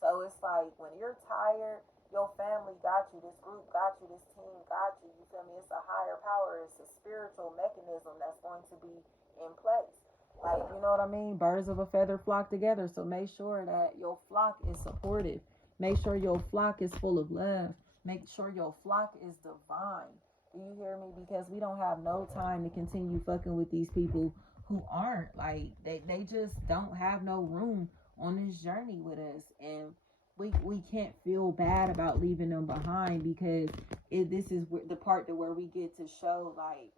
So it's like, when you're tired, your family got you, this group got you, this team got you. You feel me? It's a higher power. It's a spiritual mechanism that's going to be in place. Like, you know what I mean? Birds of a feather flock together. So make sure that your flock is supportive. Make sure your flock is full of love. Make sure your flock is divine. Do you hear me? Because we don't have no time to continue fucking with these people who aren't. Like, they just don't have no room on this journey with us. And we can't feel bad about leaving them behind, because this is the part to where we get to show, like,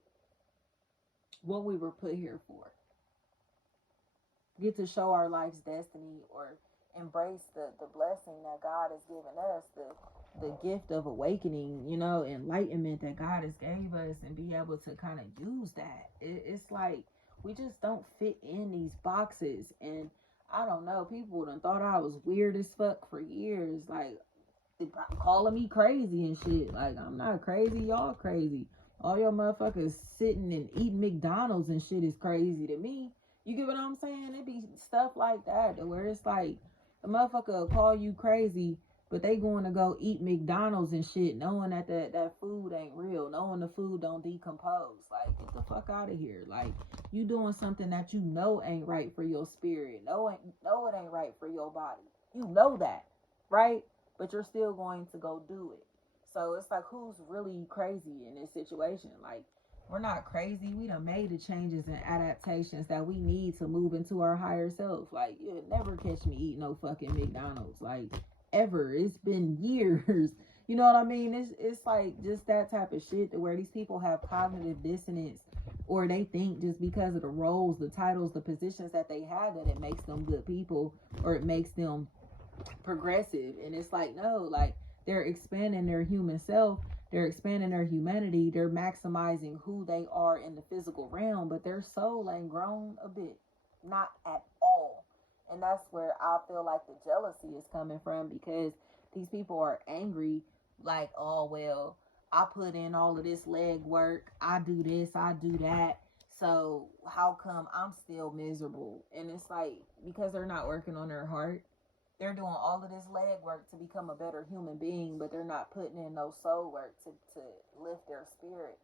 what we were put here for. Get to show our life's destiny, or embrace the blessing that God has given us, the gift of awakening, enlightenment that God has gave us, and be able to kind of use that. It's like we just don't fit in these boxes. And I don't know, people done thought I was weird as fuck for years, like calling me crazy and shit. Like, I'm not crazy, y'all crazy. All your motherfuckers sitting and eating McDonald's and shit is crazy to me. You get what I'm saying? It be stuff like that where it's like the motherfucker will call you crazy, but they going to go eat McDonald's and shit, knowing that food ain't real, knowing the food don't decompose. Like, get the fuck out of here. Like, you doing something that you know ain't right for your spirit. Know it ain't right for your body. You know that, right? But you're still going to go do it. So it's like, who's really crazy in this situation? Like, we're not crazy. We done made the changes and adaptations that we need to move into our higher self. Like, you'll never catch me eating no fucking McDonald's. Like, ever. It's been years. You know what I mean? It's like just that type of shit, to where these people have cognitive dissonance, or they think just because of the roles, the titles, the positions that they have, that it makes them good people, or it makes them progressive. And it's like, no, like, they're expanding their human self, they're expanding their humanity, they're maximizing who they are in the physical realm, but their soul ain't grown a bit, not at all. And that's where I feel like the jealousy is coming from, because these people are angry, like, oh well, I put in all of this leg work, I do this, I do that, so how come I'm still miserable? And it's like, because they're not working on their heart. They're doing all of this leg work to become a better human being, but they're not putting in no soul work to lift their spirit.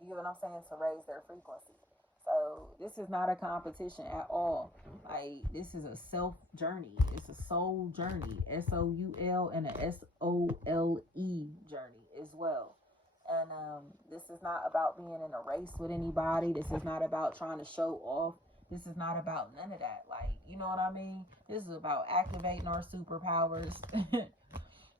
You get what I'm saying? To raise their frequency. So this is not a competition at all. Like, this is a self journey. It's a soul journey. SOUL and a SOLE journey as well. And this is not about being in a race with anybody. This is not about trying to show off. This is not about none of that. Like, you know what I mean? This is about activating our superpowers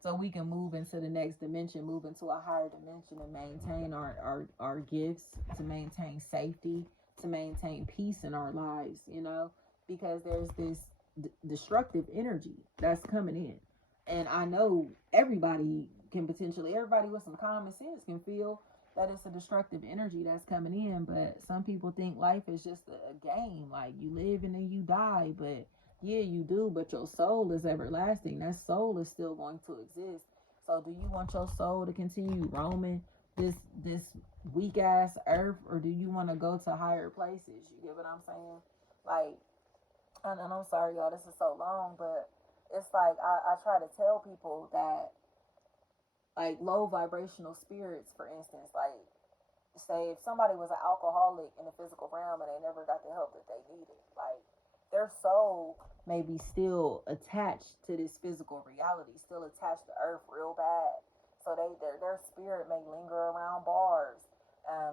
so we can move into the next dimension, move into a higher dimension, and maintain our gifts, to maintain safety, to maintain peace in our lives, because there's this destructive energy that's coming in. And I know everybody with some common sense can feel that it's a destructive energy that's coming in. But some people think life is just a game, like you live and then you die. But yeah, you do, but your soul is everlasting. That soul is still going to exist. So do you want your soul to continue roaming this weak ass earth, or do you want to go to higher places? You get what I'm saying? Like, and I'm sorry, y'all, this is so long, but it's like I try to tell people that, like, low vibrational spirits, for instance, like, say if somebody was an alcoholic in the physical realm and they never got the help that they needed, like, their soul may be still attached to this physical reality, still attached to earth real bad. So their spirit may linger around bars.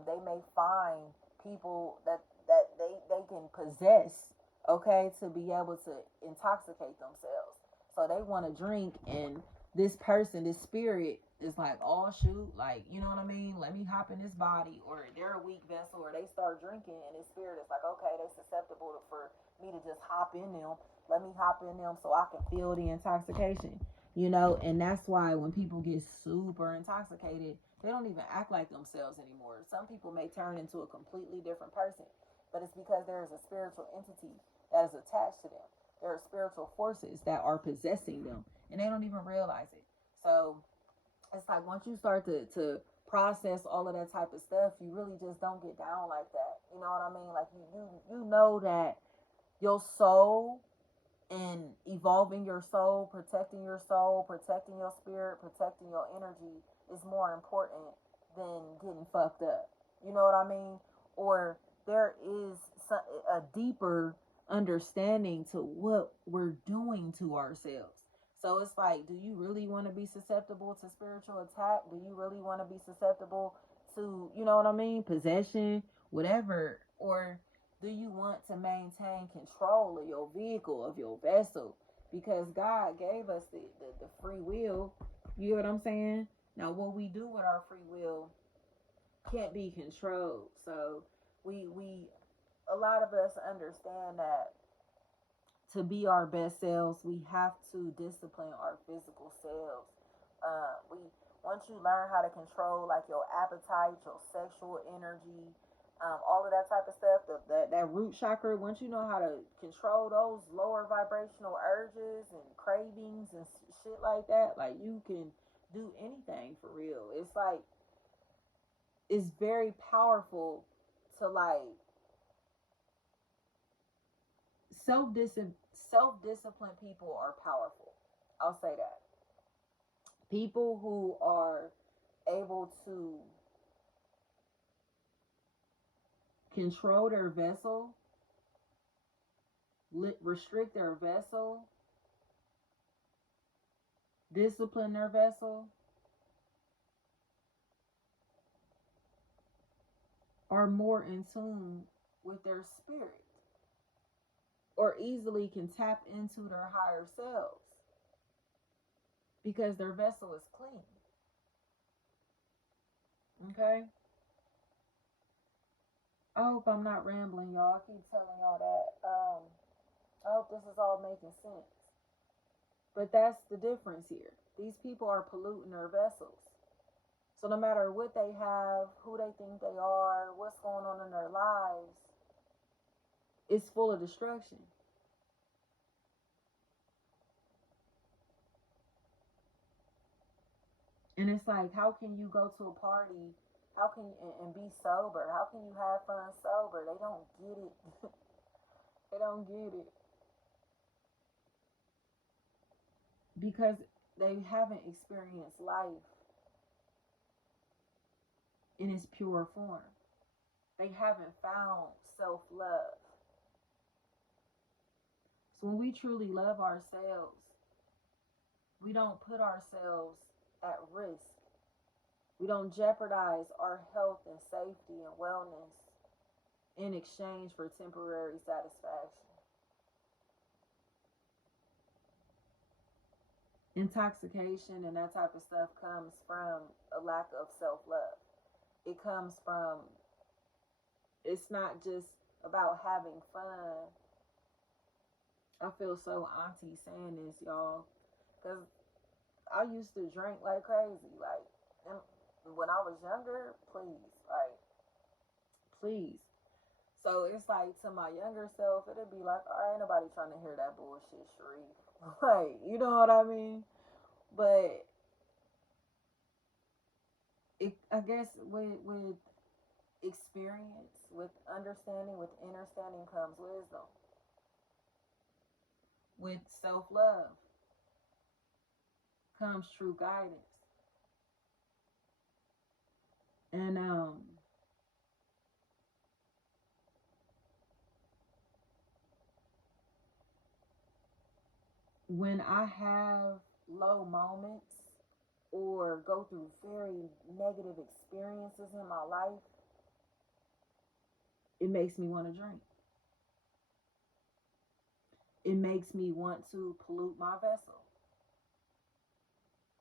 They may find people that they can possess, okay, to be able to intoxicate themselves. So they want to drink, and this person, this spirit, is like, oh shoot, like, you know what I mean? Let me hop in this body. Or they're a weak vessel, or they start drinking, and this spirit is like, okay, they're susceptible for me to just hop in them. Let me hop in them so I can feel the intoxication. And that's why when people get super intoxicated, they don't even act like themselves anymore. Some people may turn into a completely different person, but it's because there is a spiritual entity that is attached to them. There are spiritual forces that are possessing them, and they don't even realize it. So it's like, once you start to process all of that type of stuff, you really just don't get down like that. You know what I mean? Like, you know that your soul, and evolving your soul, protecting your spirit, protecting your energy is more important than getting fucked up. You know what I mean? Or there is a deeper understanding to what we're doing to ourselves. So it's like, do you really want to be susceptible to spiritual attack? Do you really want to be susceptible to, you know what I mean, possession, whatever? Or do you want to maintain control of your vehicle, of your vessel? Because God gave us the free will. You know what I'm saying? Now, what we do with our free will can't be controlled. So We a lot of us understand that to be our best selves, we have to discipline our physical selves. We Once you learn how to control like your appetite, your sexual energy, all of that type of stuff, that root chakra. Once you know how to control those lower vibrational urges and cravings and shit like that, like you can do anything for real. It's like it's very powerful to like self disciplined people are powerful. I'll say that. People who are able to control their vessel, restrict their vessel, discipline their vessel, are more in tune with their spirit, or easily can tap into their higher selves because their vessel is clean. Okay? I hope I'm not rambling, y'all. I keep telling y'all that. I hope this is all making sense. But that's the difference here. These people are polluting their vessels. So no matter what they have, who they think they are, what's going on in their lives, it's full of destruction. And it's like, how can you go to a party? How can and be sober? How can you have fun sober? They don't get it. They don't get it because they haven't experienced life in its pure form. They haven't found self-love. So when we truly love ourselves, we don't put ourselves at risk. We don't jeopardize our health and safety and wellness in exchange for temporary satisfaction. Intoxication and that type of stuff comes from a lack of self-love. It comes from, it's not just about having fun. I feel so auntie saying this, y'all, because I used to drink like crazy. Like, and when I was younger, please, like, please. So it's like to my younger self, it'd be like, all right, nobody trying to hear that bullshit, Sharif. Like, you know what I mean? But I guess with experience, with understanding, with understanding comes wisdom. With self love comes true guidance. And when I have low moments or go through very negative experiences in my life, it makes me want to drink. It makes me want to pollute my vessel,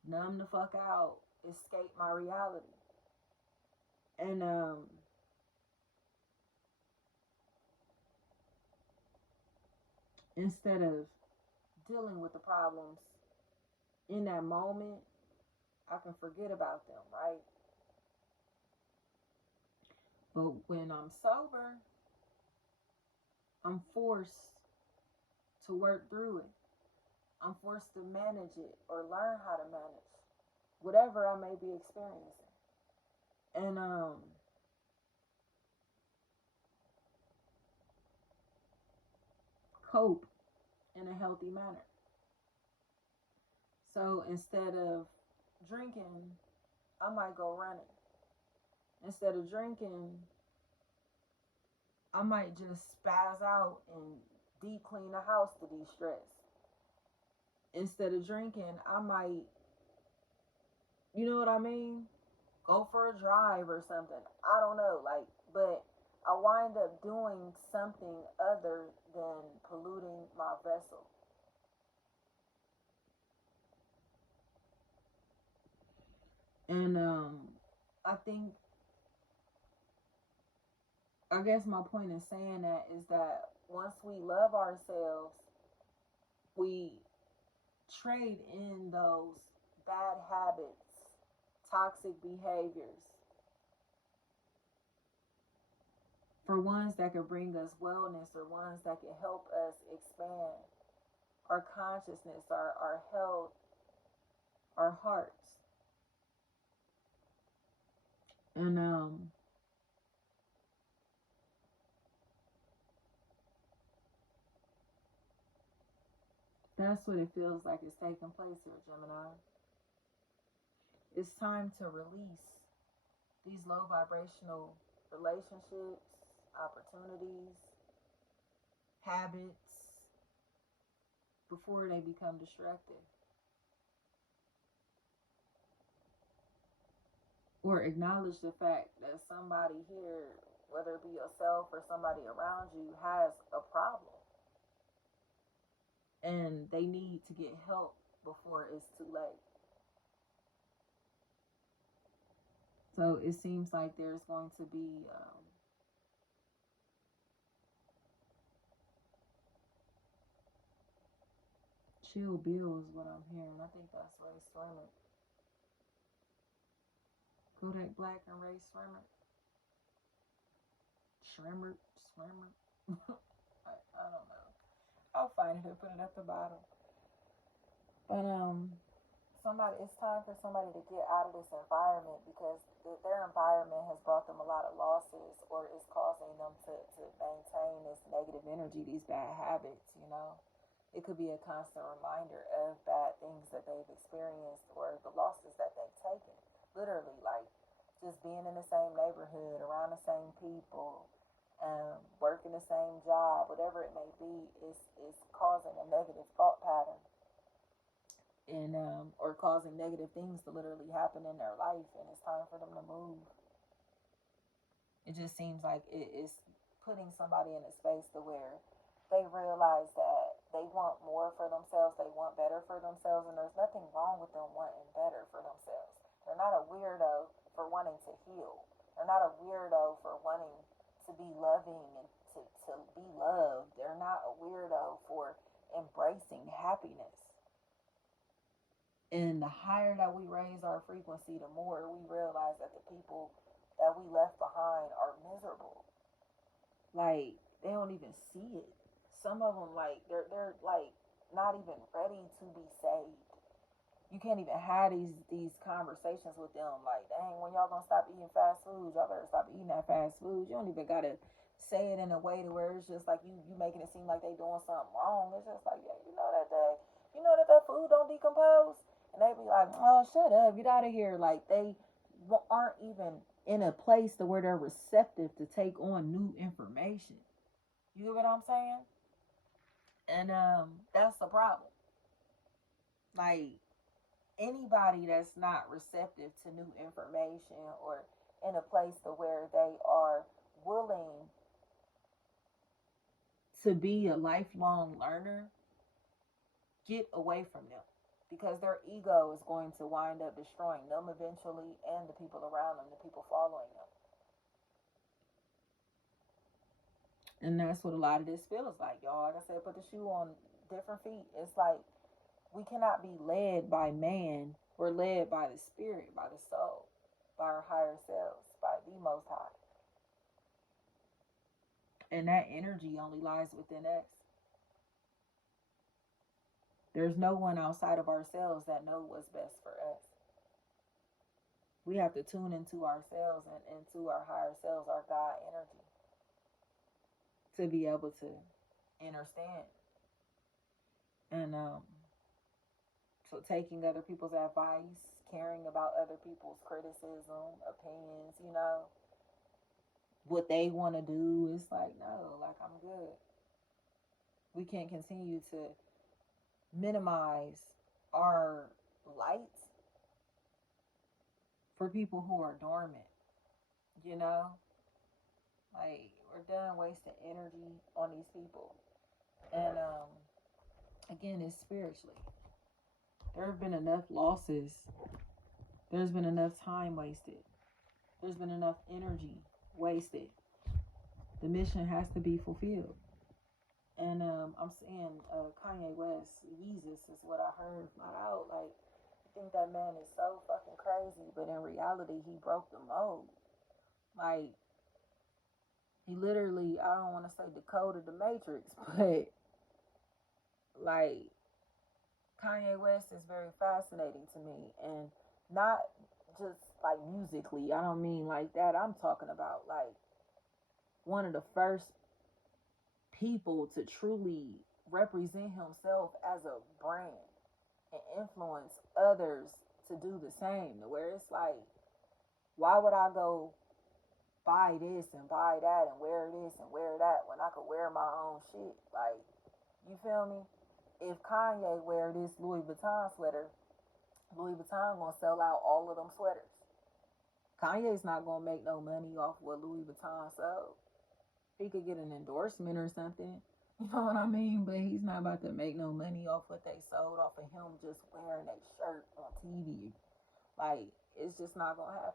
numb the fuck out, escape my reality. And instead of dealing with the problems in that moment, I can forget about them, right? But when I'm sober, I'm forced to work through it. I'm forced to manage it or learn how to manage whatever I may be experiencing. And cope in a healthy manner. So instead of drinking, I might go running. Instead of drinking, I might just spaz out and deep clean the house to de-stress. Instead of drinking, I might, you know what I mean? Go for a drive or something. I don't know, like, but I wind up doing something other than polluting my vessel. And I think I guess my point in saying that is that once we love ourselves, we trade in those bad habits, toxic behaviors, for ones that can bring us wellness or ones that can help us expand our consciousness, our health, our hearts. And that's what it feels like is taking place here, Gemini. It's time to release these low vibrational relationships, opportunities, habits before they become destructive. Or acknowledge the fact that somebody here, whether it be yourself or somebody around you, has a problem and they need to get help before it's too late. So it seems like there's going to be chill bills, what I'm hearing. I think that's Ray Sherman. Kodak Black and Ray Sherman. Schremer. I don't know. I'll find it and put it at the bottom. But it's time for somebody to get out of this environment because their environment has brought them a lot of losses or is causing them to maintain this negative energy, these bad habits, you know. It could be a constant reminder of bad things that they've experienced or the losses that they've taken. Literally, like just being in the same neighborhood, around the same people, working the same job, whatever it may be, is causing a negative thought pattern and or causing negative things to literally happen in their life, and it's time for them to move. It just seems like it is putting somebody in a space to where they realize that they want more for themselves, they want better for themselves, and there's nothing wrong with them wanting better for themselves. They're not a weirdo for wanting to heal. They're not a weirdo for wanting to be loving and to be loved. They're not a weirdo for embracing happiness. And the higher that we raise our frequency, the more we realize that the people that we left behind are miserable. Like they don't even see it. Some of them like they're like not even ready to be saved. You can't even have these conversations with them. Like, dang, when y'all gonna stop eating fast food? Y'all better stop eating that fast food. You don't even gotta say it in a way to where it's just like you making it seem like they doing something wrong. It's just like, yeah, you know that food don't decompose, and they be like, oh, shut up, get out of here. Like they aren't even in a place to where they're receptive to take on new information. You get what I'm saying? And that's the problem. Like anybody that's not receptive to new information or in a place to where they are willing to be a lifelong learner, get away from them because their ego is going to wind up destroying them eventually and the people around them, the people following them. And that's what a lot of this feels like, y'all. Like I said, put the shoe on different feet. It's like we cannot be led by man. We're led by the spirit, by the soul, by our higher selves, by the Most High. And that energy only lies within us. There's no one outside of ourselves that knows what's best for us. We have to tune into ourselves and into our higher selves, our God energy, to be able to understand. And so taking other people's advice, caring about other people's criticism, opinions, you know, what they want to do, it's like, no, like I'm good. We can't continue to minimize our light for people who are dormant, you know? Like, we're done wasting energy on these people. And again, it's spiritually. There have been enough losses. There's been enough time wasted. There's been enough energy wasted. The mission has to be fulfilled. And I'm saying Kanye West, Yeezus is what I heard flat out. Like, I think that man is so fucking crazy, but in reality, he broke the mold. Like, he literally, I don't want to say decoded the Matrix, but like, Kanye West is very fascinating to me. And not just like musically, I don't mean like that. I'm talking about like one of the first people to truly represent himself as a brand and influence others to do the same. Where it's like, why would I go buy this and buy that and wear this and wear that when I could wear my own shit? Like, you feel me? If Kanye wear this Louis Vuitton sweater, Louis Vuitton gonna sell out all of them sweaters. Kanye's not gonna make no money off what Louis Vuitton sold. He could get an endorsement or something. You know what I mean? But he's not about to make no money off what they sold off of him just wearing a shirt on TV. Like, it's just not gonna happen.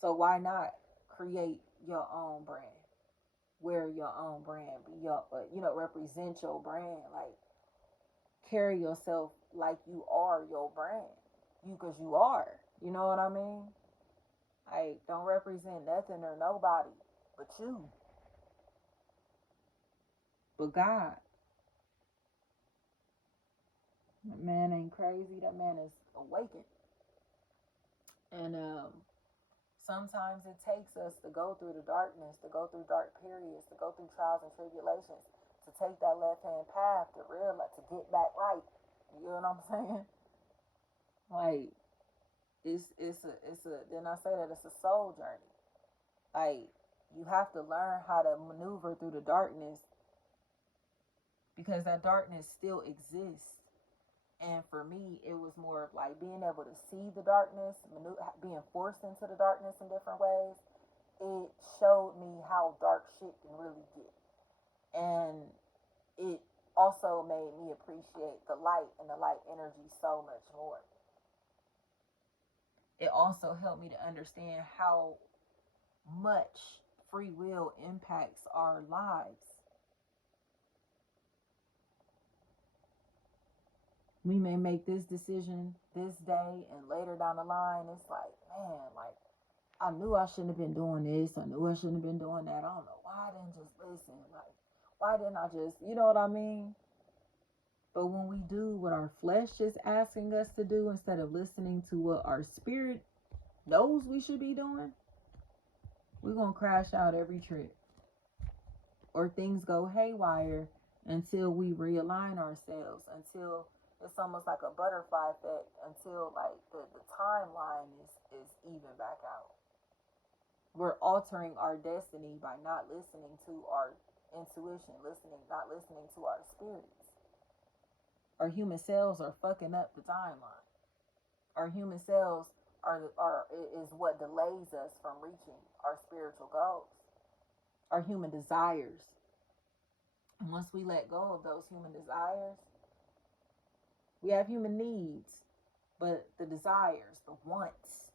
So why not create your own brand? Wear your own brand. Be your, represent your brand. Like, carry yourself like you are your brand. Cause you are. You know what I mean? Like, don't represent nothing or nobody but you. But God. That man ain't crazy. That man is awakened. And sometimes it takes us to go through the darkness, to go through dark periods, to go through trials and tribulations, to take that left-hand path, to realize, to get back right. You know what I'm saying? Like, it's a then I say that it's a soul journey. Like, you have to learn how to maneuver through the darkness because that darkness still exists. And for me, it was more of like being able to see the darkness, being forced into the darkness in different ways. It showed me how dark shit can really get. And it also made me appreciate the light and the light energy so much more. It also helped me to understand how much free will impacts our lives. We may make this decision this day, and later down the line, it's like, man, like, I knew I shouldn't have been doing this. I knew I shouldn't have been doing that. I don't know why I didn't just listen. Like, why didn't I just, you know what I mean? But when we do what our flesh is asking us to do instead of listening to what our spirit knows we should be doing, we're going to crash out every trip. Or things go haywire until we realign ourselves, until it's almost like a butterfly effect, until like the timeline is even back out. We're altering our destiny by not listening to our intuition, not listening to our spirits. Our human cells are fucking up the timeline. Our human cells is what delays us from reaching our spiritual goals. Our human desires. And once we let go of those human desires, we have human needs, but the desires, the wants,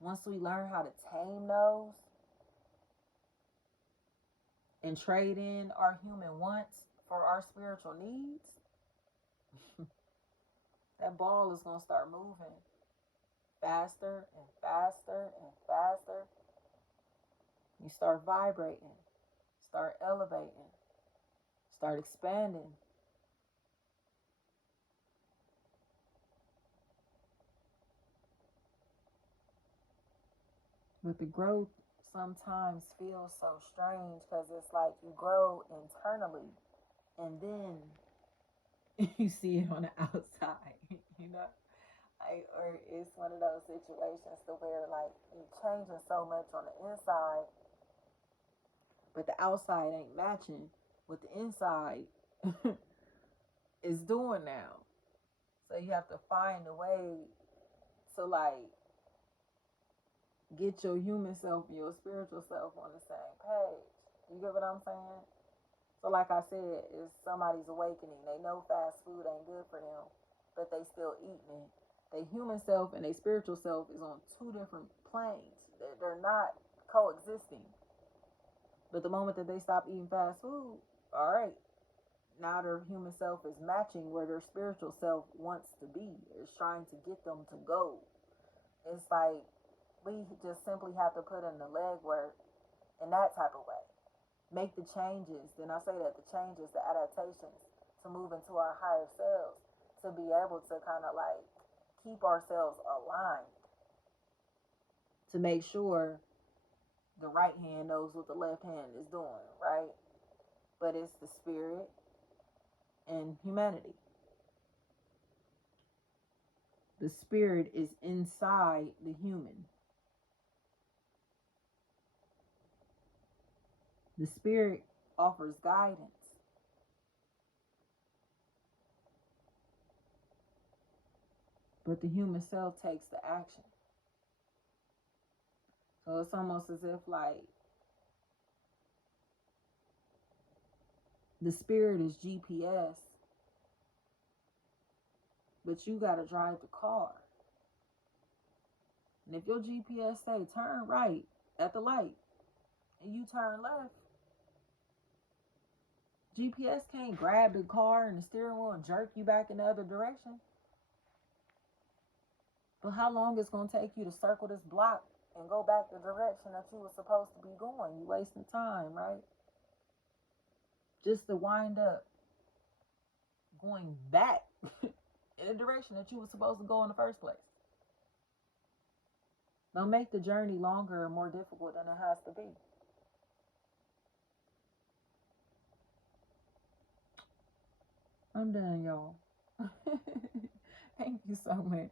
once we learn how to tame those and trade in our human wants for our spiritual needs, that ball is going to start moving faster and faster and faster. You start vibrating, start elevating, start expanding. But the growth sometimes feels so strange because it's like you grow internally and then you see it on the outside, you know? Like, or it's one of those situations to where like you're changing so much on the inside, but the outside ain't matching what the inside is doing now. So you have to find a way to like get your human self and your spiritual self on the same page. You get what I'm saying? So like I said, it's somebody's awakening. They know fast food ain't good for them, but they still eating it. Their human self and their spiritual self is on two different planes. They're not coexisting. But the moment that they stop eating fast food, all right, now their human self is matching where their spiritual self wants to be. It's trying to get them to go. It's like we just simply have to put in the legwork in that type of way. Make the changes. Then I say that the changes, the adaptations to move into our higher selves, to be able to kind of like keep ourselves aligned, to make sure the right hand knows what the left hand is doing, right? But it's the spirit and humanity. The spirit is inside the human. The spirit offers guidance. But the human self takes the action. So it's almost as if like the spirit is GPS, but you gotta drive the car. And if your GPS say turn right at the light and you turn left, GPS can't grab the car and the steering wheel and jerk you back in the other direction. But how long it's gonna take you to circle this block and go back the direction that you were supposed to be going? You wasting time, right? Just to wind up going back in the direction that you were supposed to go in the first place. Don't make the journey longer or more difficult than it has to be. I'm done, y'all. Thank you so much.